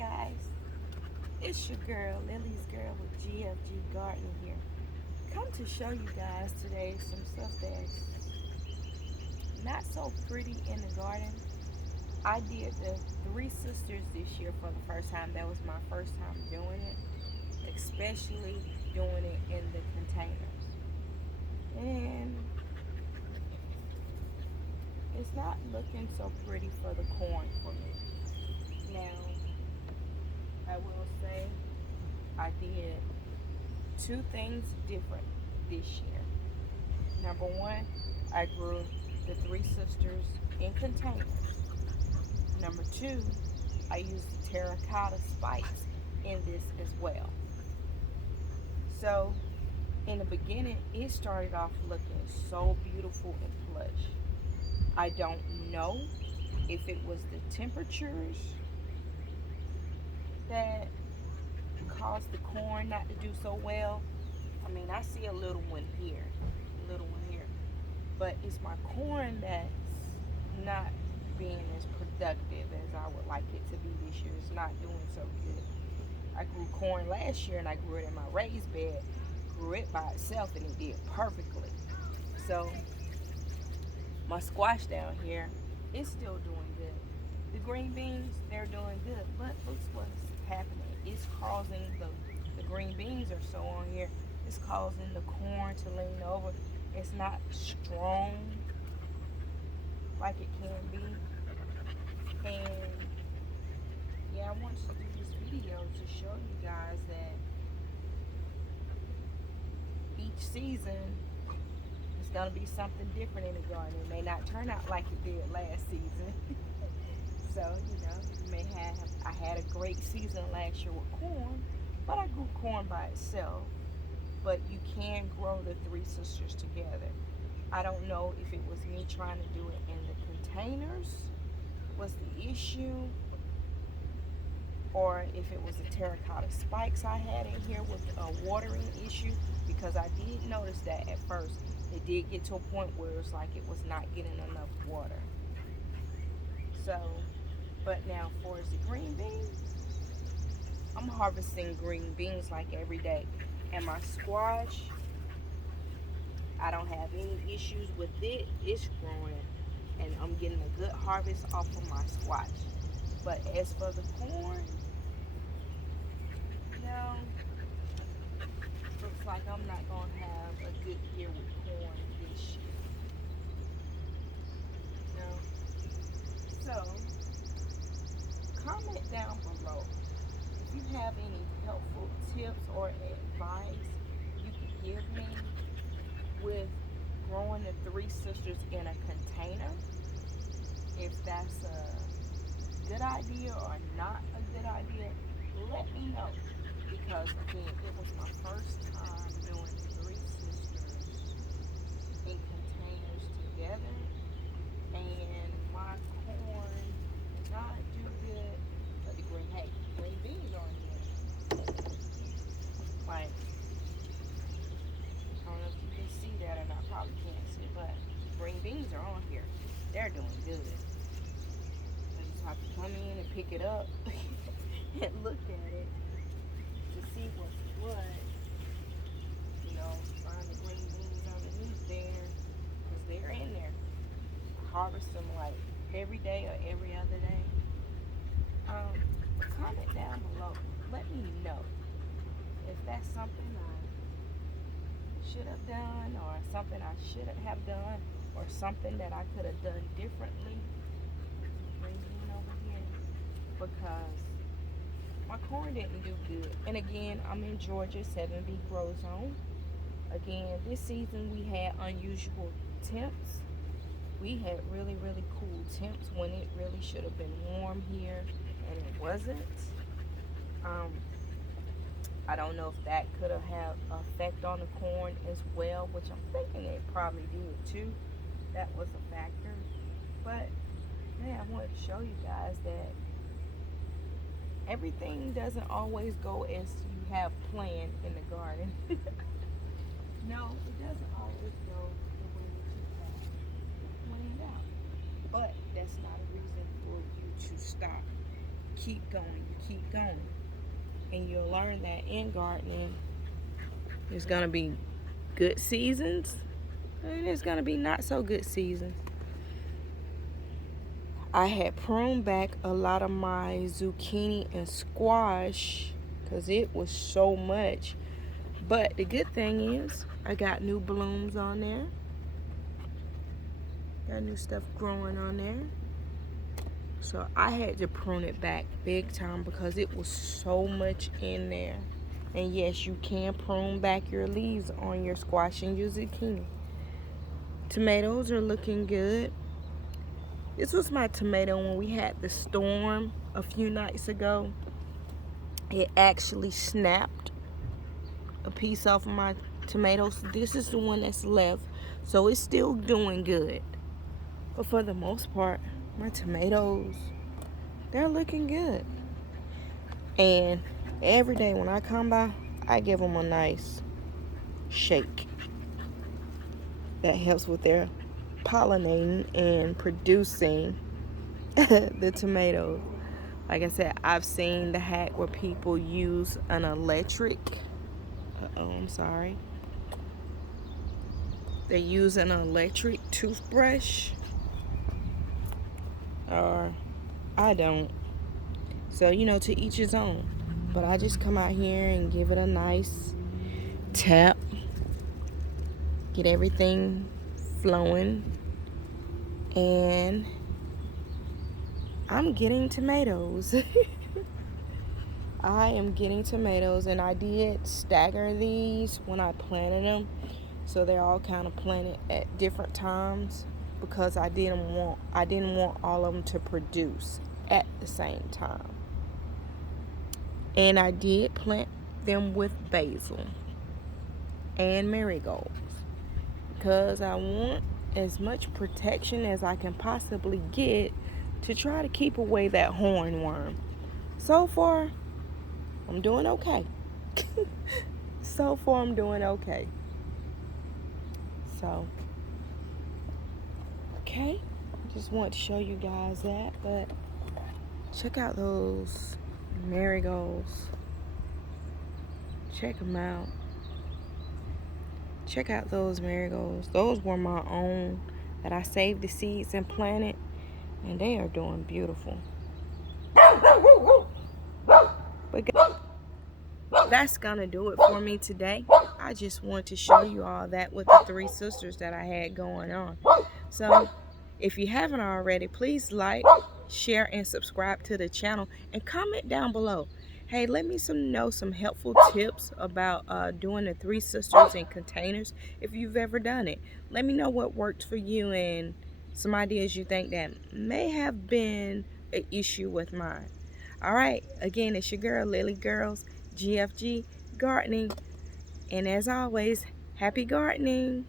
guys, it's your girl, Lily's girl with GFG Gardening here. Come to show you guys today some stuff that's not so pretty in the garden. I did the Three Sisters this year for the first time. That was my first time doing it, especially doing it in the containers. And it's not looking so pretty for the corn for me. Now, I will say I did two things different this year. Number one, I grew the Three Sisters in containers. Number two, I used terracotta spikes in this as well. So in the beginning, it started off looking so beautiful and plush. I don't know if it was the temperatures that caused the corn not to do so well. I mean, I see a little one here, but it's my corn that's not being as productive as I would like it to be this year. It's not doing so good. I grew corn last year and I grew it in my raised bed, grew it by itself, and it did perfectly. So my squash down here is still doing good. The green beans, they're doing good, but looks what's happening. It's causing the green beans are so on here. It's causing the corn to lean over. It's not strong like it can be. And yeah, I want to do this video to show you guys that each season is gonna be something different in the garden. It may not turn out like it did last season. So, you may have, I had a great season last year with corn, but I grew corn by itself. But you can grow the Three Sisters together. I don't know if it was me trying to do it in the containers was the issue, or if it was the terracotta spikes I had in here with a watering issue, because I did notice that at first. It did get to a point where it's like it was not getting enough water. So, but now for the green beans, I'm harvesting green beans like every day. And my squash, I don't have any issues with it. It's growing and I'm getting a good harvest off of my squash. But as for the corn, no, looks like I'm not going to have a good year with corn this year. No. So, comment down below if you have any helpful tips or advice you can give me with growing the Three Sisters in a container. If that's a good idea or not a good idea, let me know. Because again, it was my first time doing Three Sisters in containers together, and my corn did not do good. But the green beans on here. Like, I don't know if you can see that or not. Probably can't see, but green beans are on here. They're doing good. I just have to come in and pick it up and look at it to see what's what. Find the green beans underneath there, because they're in there. I harvest them like every day or every other day. Comment down below. Let me know if that's something I should have done, or something I shouldn't have done, or something that I could have done differently. Bring it over here, because my corn didn't do good. And again, I'm in Georgia, 7B Grow Zone. Again, this season we had unusual temps. We had really, really cool temps when it really should have been warm here, and it wasn't. I don't know if that could have had an effect on the corn as well, which I'm thinking it probably did too. That was a factor. But yeah, I wanted to show you guys that everything doesn't always go as you have planned in the garden. No, it doesn't always go the way that you have planned out. But that's not a reason for you to stop keep going, you keep going. And you'll learn that in gardening, there's going to be good seasons and there's going to be not so good seasons. I had pruned back a lot of my zucchini and squash because it was so much. But the good thing is I got new blooms on there. Got new stuff growing on there. So I had to prune it back big time because it was so much in there. And yes, you can prune back your leaves on your squash and your zucchini. Tomatoes are looking good. This was my tomato when we had the storm a few nights ago. It actually snapped a piece off of my tomatoes. This is the one that's left. So it's still doing good. But for the most part, my tomatoes, they're looking good. And every day when I come by, I give them a nice shake. That helps with their pollinating and producing the tomatoes. Like I said, I've seen the hack where people use an electric, they use an electric toothbrush, or I don't. So, to each his own. But I just come out here and give it a nice tap. Get everything flowing. And I'm getting tomatoes. I am getting tomatoes, and I did stagger these when I planted them. So they're all kind of planted at different times because I didn't want all of them to produce at the same time. And I did plant them with basil and marigolds because I want as much protection as I can possibly get to try to keep away that hornworm. So far, I'm doing okay. So far, I'm doing okay. So, okay. Just want to show you guys that. But check out those marigolds. Check them out. Check out those marigolds. Those were my own that I saved the seeds and planted. And they are doing beautiful. But that's gonna do it for me today. I just want to show you all that with the 3 sisters that I had going on. So if you haven't already, please like, share, and subscribe to the channel, and comment down below. Hey, let me know some helpful tips about doing the 3 sisters in containers if you've ever done it. Let me know what worked for you and some ideas you think that may have been an issue with mine. All right, again, it's your girl, Lily Girls, GFG Gardening. And as always, happy gardening.